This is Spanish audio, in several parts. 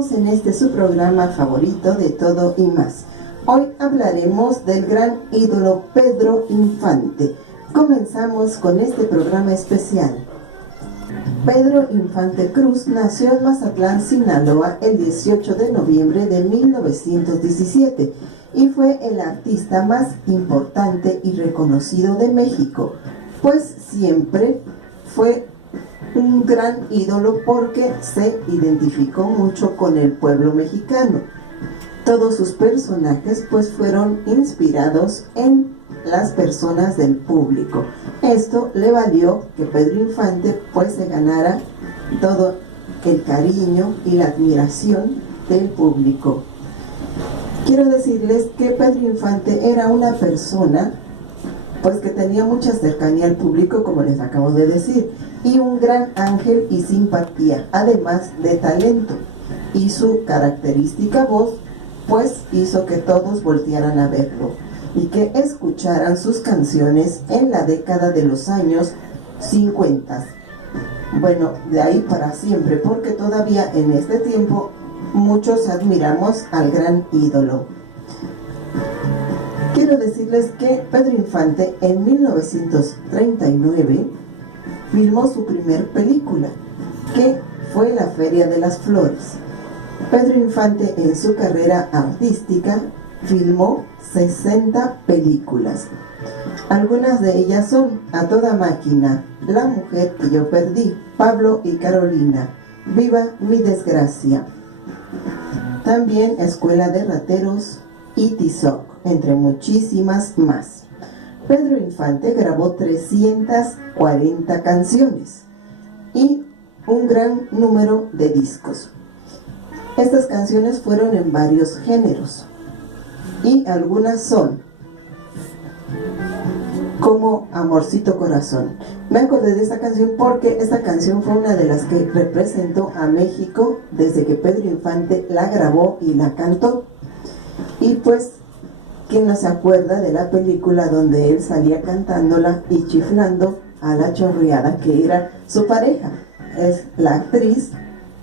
Estamos en este su programa favorito de todo y más. Hoy hablaremos del gran ídolo Pedro Infante. Comenzamos con este programa especial. Pedro Infante Cruz nació en Mazatlán, Sinaloa, el 18 de noviembre de 1917 y fue el artista más importante y reconocido de México, pues siempre fue un gran ídolo porque se identificó mucho con el pueblo mexicano. Todos sus personajes pues fueron inspirados en las personas del público. Esto le valió que Pedro Infante pues se ganara todo el cariño y la admiración del público. Quiero decirles que Pedro Infante era una persona pues que tenía mucha cercanía al público, como les acabo de decir, y un gran ángel y simpatía, además de talento, y su característica voz pues hizo que todos voltearan a verlo y que escucharan sus canciones en la década de los años 50. Bueno, de ahí para siempre, porque todavía en este tiempo muchos admiramos al gran ídolo. Quiero decirles que Pedro Infante en 1939 filmó su primer película, que fue La Feria de las Flores. Pedro Infante en su carrera artística filmó 60 películas. Algunas de ellas son A Toda Máquina, La Mujer que yo perdí, Pablo y Carolina, Viva mi desgracia. También Escuela de Rateros y Tizoc, entre muchísimas más. Pedro Infante grabó 340 canciones y un gran número de discos. Estas canciones fueron en varios géneros y algunas son como Amorcito Corazón. Me acordé de esta canción porque esta canción fue una de las que representó a México desde que Pedro Infante la grabó y la cantó. Y pues, ¿quién no se acuerda de la película donde él salía cantándola y chiflando a la chorreada que era su pareja? Es la actriz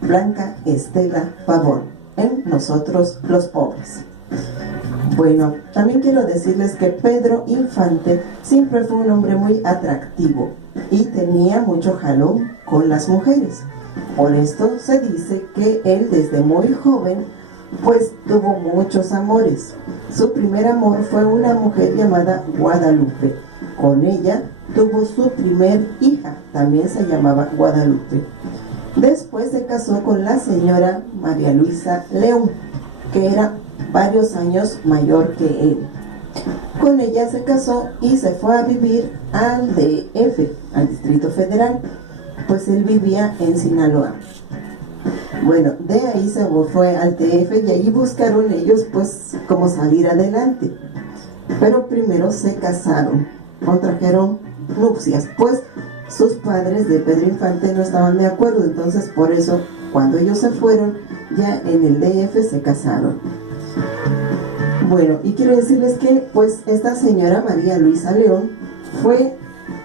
Blanca Estela Pavón en Nosotros los Pobres. Bueno, también quiero decirles que Pedro Infante siempre fue un hombre muy atractivo y tenía mucho jalón con las mujeres. Por esto se dice que él desde muy joven pues tuvo muchos amores. Su primer amor fue una mujer llamada Guadalupe. Con ella tuvo su primer hija, también se llamaba Guadalupe. Después se casó con la señora María Luisa León, que era varios años mayor que él. Con ella se casó y se fue a vivir al DF, al Distrito Federal, pues él vivía en Sinaloa. Bueno, de ahí se fue al DF y ahí buscaron ellos pues cómo salir adelante. Pero primero se casaron, contrajeron nupcias, pues sus padres de Pedro Infante no estaban de acuerdo, entonces por eso cuando ellos se fueron, ya en el DF se casaron. Bueno, y quiero decirles que pues esta señora María Luisa León fue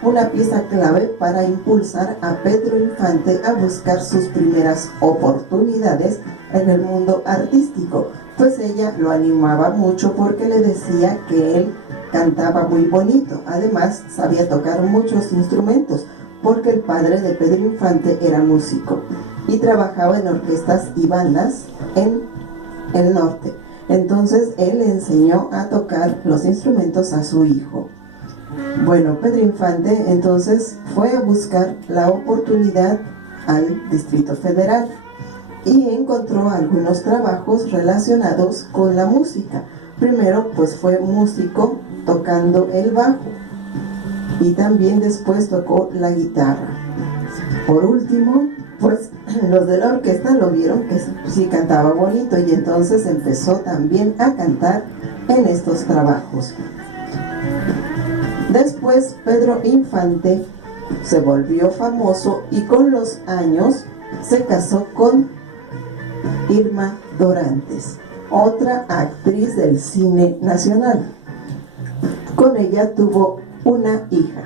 una pieza clave para impulsar a Pedro Infante a buscar sus primeras oportunidades en el mundo artístico, pues ella lo animaba mucho porque le decía que él cantaba muy bonito, además sabía tocar muchos instrumentos, porque el padre de Pedro Infante era músico y trabajaba en orquestas y bandas en el norte. Entonces él le enseñó a tocar los instrumentos a su hijo. Bueno, Pedro Infante entonces fue a buscar la oportunidad al Distrito Federal y encontró algunos trabajos relacionados con la música. Primero pues fue músico tocando el bajo y también después tocó la guitarra. Por último, pues los de la orquesta lo vieron que sí cantaba bonito y entonces empezó también a cantar en estos trabajos. Después Pedro Infante se volvió famoso y con los años se casó con Irma Dorantes, otra actriz del cine nacional. Con ella tuvo una hija.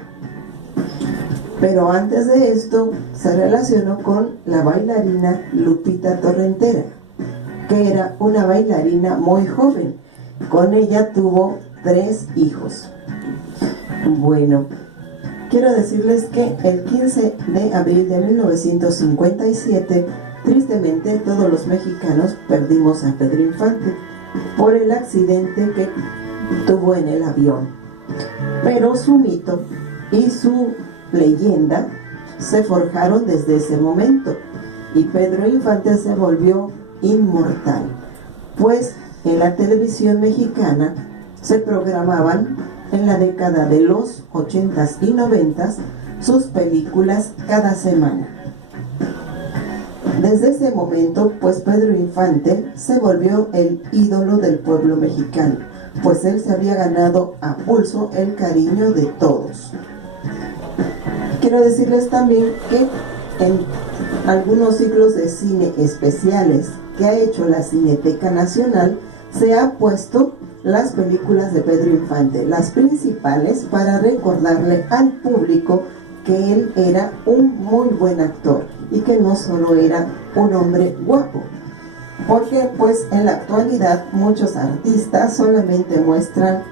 Pero antes de esto se relacionó con la bailarina Lupita Torrentera, que era una bailarina muy joven. Con ella tuvo 3 hijos. Bueno, quiero decirles que el 15 de abril de 1957, tristemente todos los mexicanos perdimos a Pedro Infante por el accidente que tuvo en el avión. Pero su mito y su leyenda se forjaron desde ese momento y Pedro Infante se volvió inmortal, pues en la televisión mexicana se programaban en la década de los 80s y 90s sus películas cada semana. Desde ese momento, pues Pedro Infante se volvió el ídolo del pueblo mexicano, pues él se había ganado a pulso el cariño de todos. Quiero decirles también que en algunos ciclos de cine especiales que ha hecho la Cineteca Nacional, se ha puesto las películas de Pedro Infante, las principales, para recordarle al público que él era un muy buen actor y que no solo era un hombre guapo, porque pues en la actualidad muchos artistas solamente muestran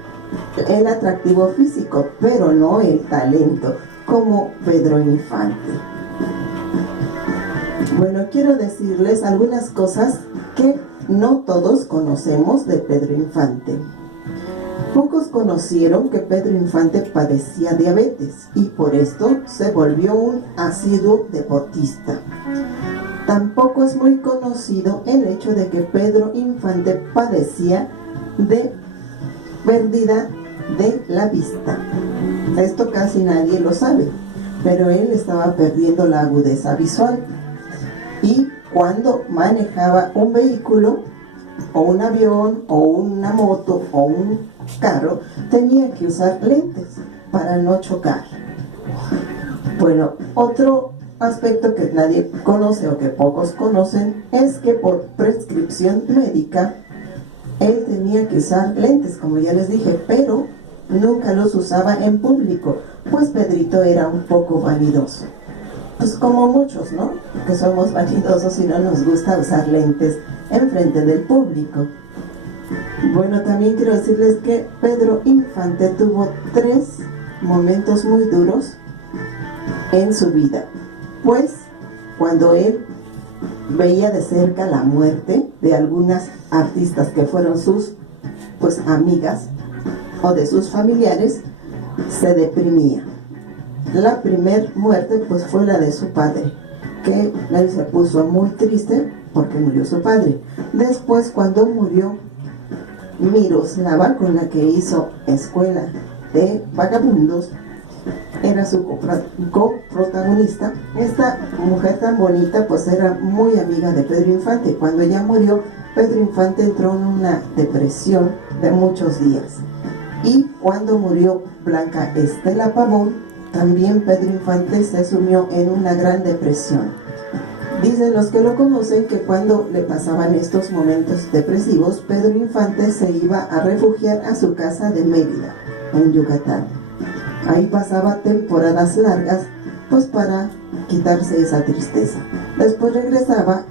el atractivo físico, pero no el talento, como Pedro Infante. Bueno, quiero decirles algunas cosas que no todos conocemos de Pedro Infante. Pocos conocieron que Pedro Infante padecía diabetes y por esto se volvió un asiduo deportista. Tampoco es muy conocido el hecho de que Pedro Infante padecía de pérdida de la vista. Esto casi nadie lo sabe, pero él estaba perdiendo la agudeza visual. Y cuando manejaba un vehículo, o un avión, o una moto, o un carro, tenía que usar lentes para no chocar. Bueno, otro aspecto que nadie conoce o que pocos conocen es que por prescripción médica él tenía que usar lentes, como ya les dije, pero nunca los usaba en público, pues Pedrito era un poco vanidoso. Pues como muchos, ¿no? Que somos vanidosos y no nos gusta usar lentes en frente del público. Bueno, también quiero decirles que Pedro Infante tuvo 3 momentos muy duros en su vida. Pues cuando él veía de cerca la muerte de algunas artistas que fueron sus amigas o de sus familiares, se deprimía. La primer muerte pues fue la de su padre, que él se puso muy triste porque murió su padre. Después, cuando murió Miroslava, con la que hizo Escuela de Vagabundos, era su coprotagonista. Esta mujer tan bonita pues era muy amiga de Pedro Infante. Cuando ella murió, Pedro Infante entró en una depresión de muchos días. Y cuando murió Blanca Estela Pavón, también Pedro Infante se sumió en una gran depresión. Dicen los que lo conocen que cuando le pasaban estos momentos depresivos, Pedro Infante se iba a refugiar a su casa de Mérida, en Yucatán. Ahí pasaba temporadas largas, pues para quitarse esa tristeza. Después regresaba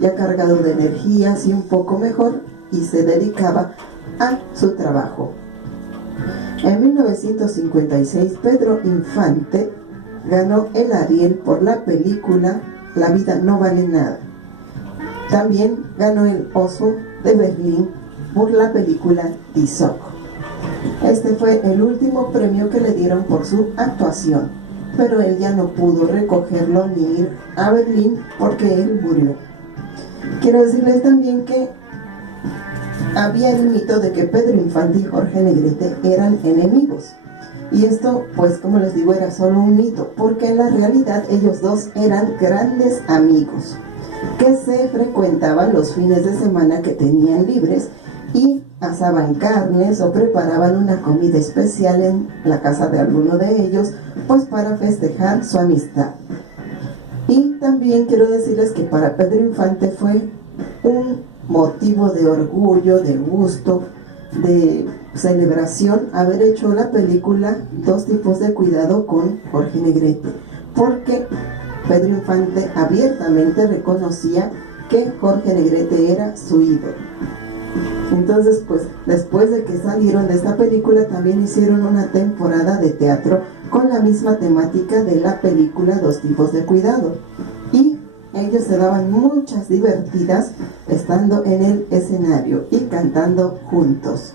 ya cargado de energías y un poco mejor, y se dedicaba a su trabajo. En 1956, Pedro Infante ganó el Ariel por la película La vida no vale nada. También ganó el Oso de Berlín por la película Tizoc. Este fue el último premio que le dieron por su actuación, pero él ya no pudo recogerlo ni ir a Berlín porque él murió. Quiero decirles también que había el mito de que Pedro Infante y Jorge Negrete eran enemigos. Y esto, pues como les digo, era solo un mito, porque en la realidad ellos dos eran grandes amigos que se frecuentaban los fines de semana que tenían libres y asaban carnes o preparaban una comida especial en la casa de alguno de ellos, pues para festejar su amistad. Y también quiero decirles que para Pedro Infante fue un motivo de orgullo, de gusto, de celebración haber hecho la película Dos tipos de cuidado con Jorge Negrete, porque Pedro Infante abiertamente reconocía que Jorge Negrete era su ídolo. Entonces, pues, después de que salieron de esta película, también hicieron una temporada de teatro con la misma temática de la película Dos tipos de cuidado. Y ellos se daban muchas divertidas estando en el escenario y cantando juntos.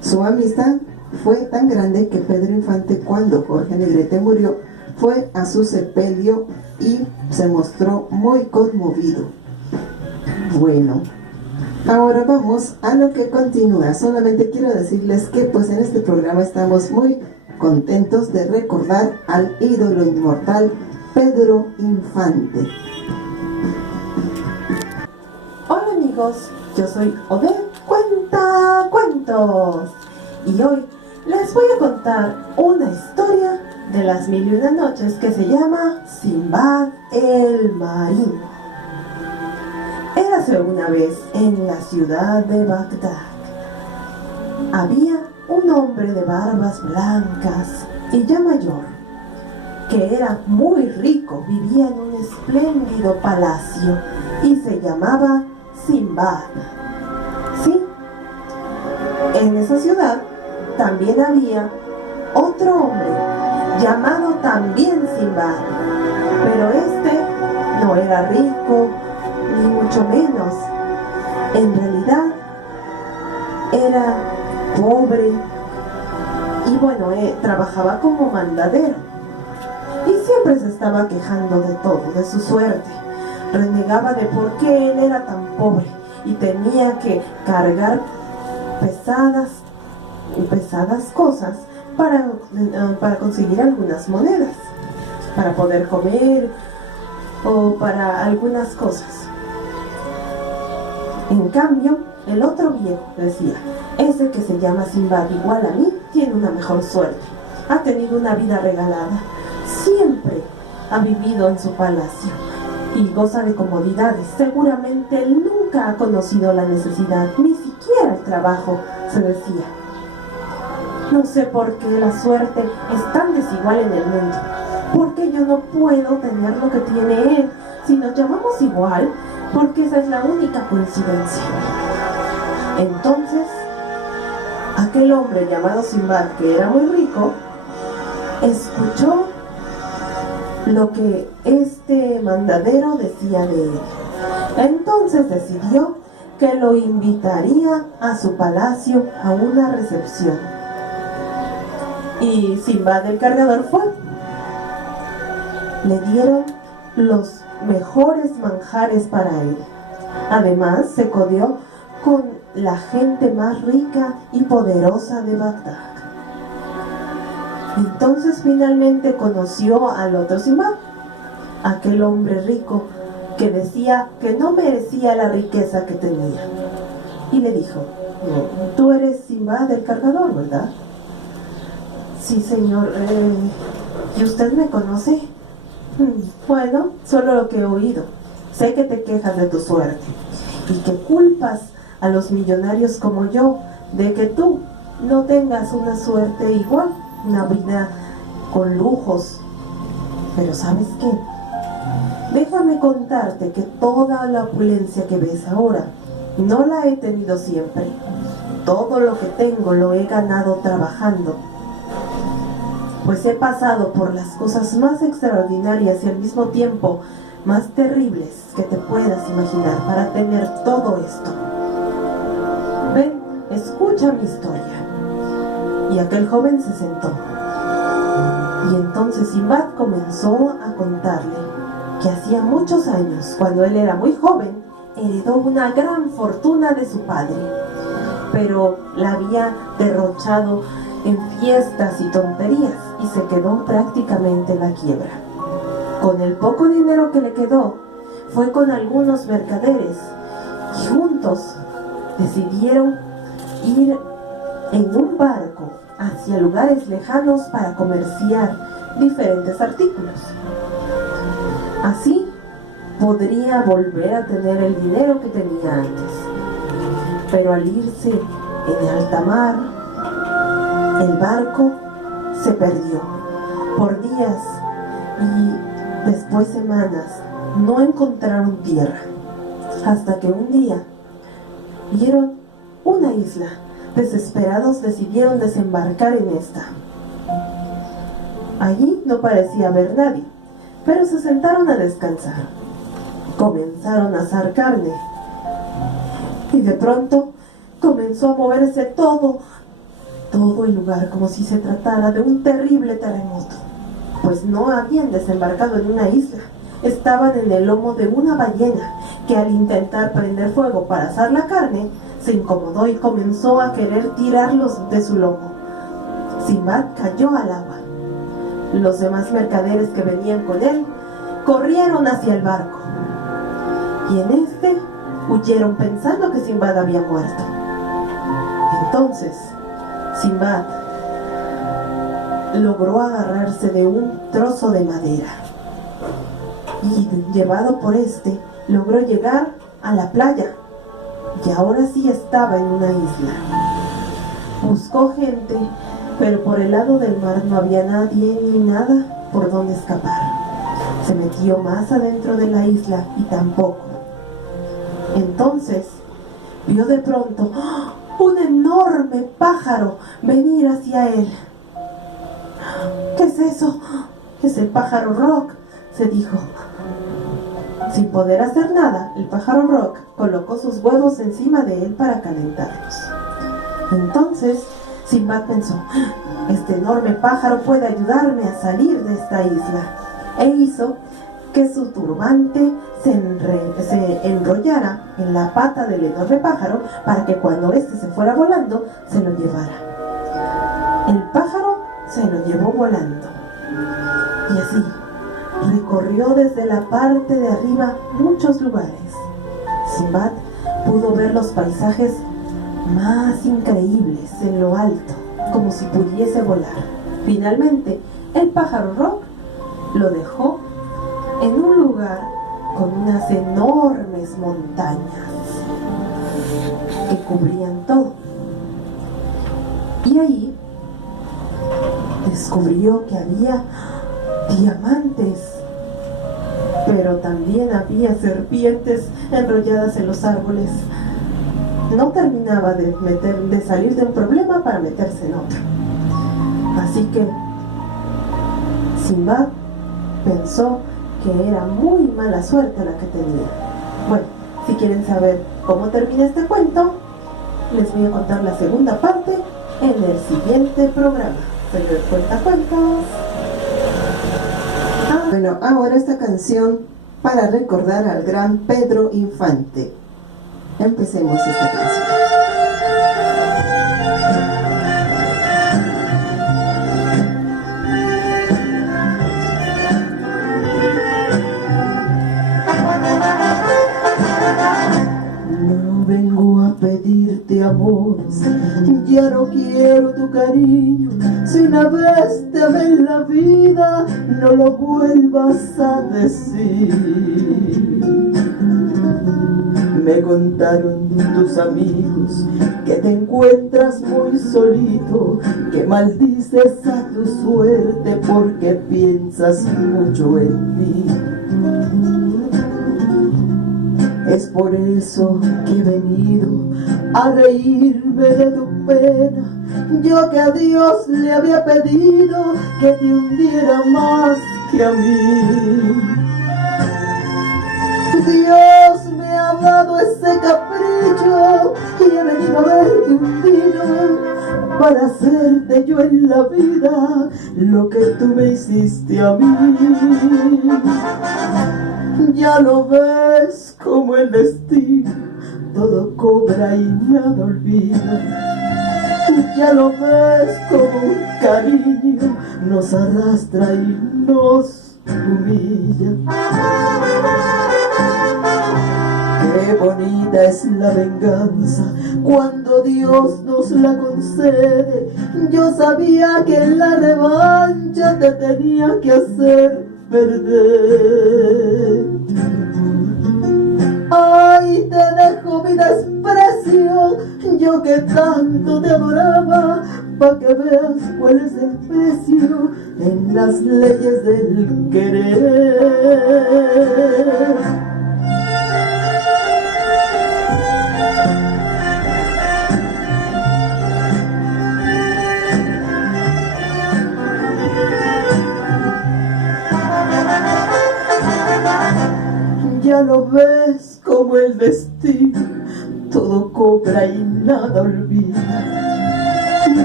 Su amistad fue tan grande que Pedro Infante, cuando Jorge Negrete murió, fue a su sepelio y se mostró muy conmovido. Bueno, ahora vamos a lo que continúa. Solamente quiero decirles que pues en este programa estamos muy contentos de recordar al ídolo inmortal Pedro Infante. Hola amigos, yo soy Odette Cuenta Cuentos y hoy les voy a contar una historia de las 1001 noches que se llama Sinbad el Marino. Érase una vez en la ciudad de Bagdad. Había un hombre de barbas blancas y ya mayor, que era muy rico, vivía en un espléndido palacio y se llamaba Sinbad. Sí, en esa ciudad también había otro hombre llamado también Sinbad, pero este no era rico ni mucho menos. En realidad era pobre y bueno, trabajaba como mandadero y siempre se estaba quejando de todo, de su suerte. Renegaba de por qué él era tan pobre y tenía que cargar pesadas cosas para conseguir algunas monedas, para poder comer o para algunas cosas. En cambio, el otro viejo decía: ese que se llama Sinbad, igual a mí, tiene una mejor suerte. Ha tenido una vida regalada. Siempre ha vivido en su palacio y goza de comodidades. Seguramente él nunca ha conocido la necesidad, ni siquiera el trabajo, se decía. No sé por qué la suerte es tan desigual en el mundo. ¿Por qué yo no puedo tener lo que tiene él? Si nos llamamos igual, porque esa es la única coincidencia. Entonces, aquel hombre llamado Sinbad, que era muy rico, escuchó lo que este mandadero decía de él. Entonces decidió que lo invitaría a su palacio a una recepción. Y Sinbad el cargador fue. Le dieron los mejores manjares para él. Además, se codió con la gente más rica y poderosa de Bagdad. Entonces finalmente conoció al otro Sinbad, aquel hombre rico que decía que no merecía la riqueza que tenía. Y le dijo: tú eres Sinbad el cargador, ¿verdad? Sí, señor. ¿Y usted me conoce? Bueno, solo lo que he oído. Sé que te quejas de tu suerte y que culpas a los millonarios como yo de que tú no tengas una suerte igual, una vida con lujos. Pero ¿sabes qué? Déjame contarte que toda la opulencia que ves ahora no la he tenido siempre. Todo lo que tengo lo he ganado trabajando, pues he pasado por las cosas más extraordinarias y al mismo tiempo más terribles que te puedas imaginar para tener todo esto. Ven, escucha mi historia. Y aquel joven se sentó. Y entonces Sinbad comenzó a contarle que hacía muchos años, cuando él era muy joven, heredó una gran fortuna de su padre, pero la había derrochado en fiestas y tonterías y se quedó prácticamente en la quiebra. Con el poco dinero que le quedó, fue con algunos mercaderes y juntos decidieron ir en un barco hacia lugares lejanos para comerciar diferentes artículos. Así podría volver a tener el dinero que tenía antes. Pero al irse en alta mar, el barco se perdió. Por días y después semanas no encontraron tierra. hasta que un día vieron una isla. Desesperados decidieron desembarcar en esta. Allí no parecía haber nadie, pero se sentaron a descansar. Comenzaron a asar carne y de pronto comenzó a moverse todo el lugar, como si se tratara de un terrible terremoto, pues no habían desembarcado en una isla, estaban en el lomo de una ballena que al intentar prender fuego para asar la carne se incomodó y comenzó a querer tirarlos de su lomo. Simbad cayó al agua. Los demás mercaderes que venían con él corrieron hacia el barco y en este huyeron pensando que Simbad había muerto. Entonces Simbad logró agarrarse de un trozo de madera y, llevado por este, logró llegar a la playa y ahora sí estaba en una isla. Buscó gente, pero por el lado del mar no había nadie ni nada por donde escapar. Se metió más adentro de la isla y tampoco. Entonces vio de pronto un enorme pájaro venir hacia él. ¿Qué es eso? Es el pájaro Rock, se dijo. Sin poder hacer nada, el pájaro Rock colocó sus huevos encima de él para calentarlos. Entonces Simbad pensó, este enorme pájaro puede ayudarme a salir de esta isla, e hizo que su turbante se enrollara en la pata del enorme pájaro para que cuando éste se fuera volando, se lo llevara. El pájaro se lo llevó volando. Y así, recorrió desde la parte de arriba muchos lugares. Simbad pudo ver los paisajes más increíbles en lo alto, como si pudiese volar. Finalmente, el pájaro Rock lo dejó en un lugar con unas enormes montañas que cubrían todo. Y ahí descubrió que había diamantes, pero también había serpientes enrolladas en los árboles. No terminaba de salir de un problema para meterse en otro. Así que Simbad pensó que era muy mala suerte la que tenía. Bueno, si quieren saber cómo termina este cuento, les voy a contar la segunda parte en el siguiente programa. Soy el Cuentacuentos. Bueno, ahora esta canción para recordar al gran Pedro Infante. Empecemos esta canción. No vengo a pedirte amores, ya no quiero tu cariño. Si una vez te amé en la vida, no lo vuelvas a decir. Me contaron tus amigos que te encuentras muy solito, que maldices a tu suerte porque piensas mucho en mí. Es por eso que he venido a reírme de tu pena. Yo que a Dios le había pedido que te hundiera más que a mí. Dios me ha dado ese capricho y he venido a verte hundido para hacerte yo en la vida lo que tú me hiciste a mí. Ya lo ves como el destino todo cobra y nada olvida. Ya lo ves como un cariño nos arrastra y nos humilla. Qué bonita es la venganza cuando Dios nos la concede. Yo sabía que en la revancha te tenía que hacer perder. Ay, te dejo mi desprecio, yo que tanto te adoraba, pa' que veas cuál es el precio en las leyes del querer. todo cobra y nada olvida.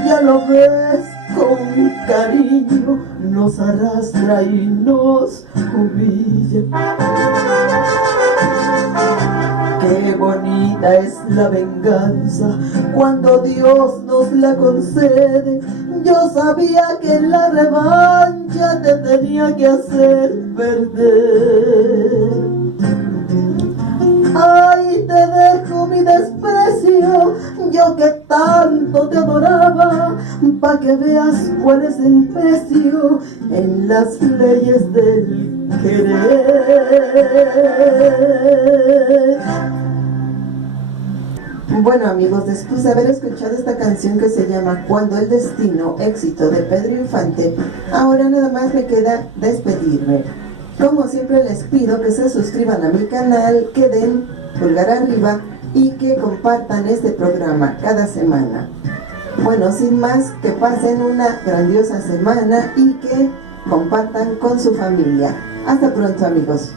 Ya lo ves, con cariño nos arrastra y nos humilla. Qué bonita es la venganza cuando Dios nos la concede. Yo sabía que en la revancha te tenía que hacer perder. Ay, te dejo mi desprecio, yo que tanto te adoraba, pa' que veas cuál es el precio en las leyes del querer. Bueno amigos, después de haber escuchado esta canción que se llama Cuando el Destino, éxito de Pedro Infante, ahora nada más me queda despedirme. Como siempre les pido que se suscriban a mi canal, que den pulgar arriba y que compartan este programa cada semana. Bueno, sin más, que pasen una grandiosa semana y que compartan con su familia. Hasta pronto amigos.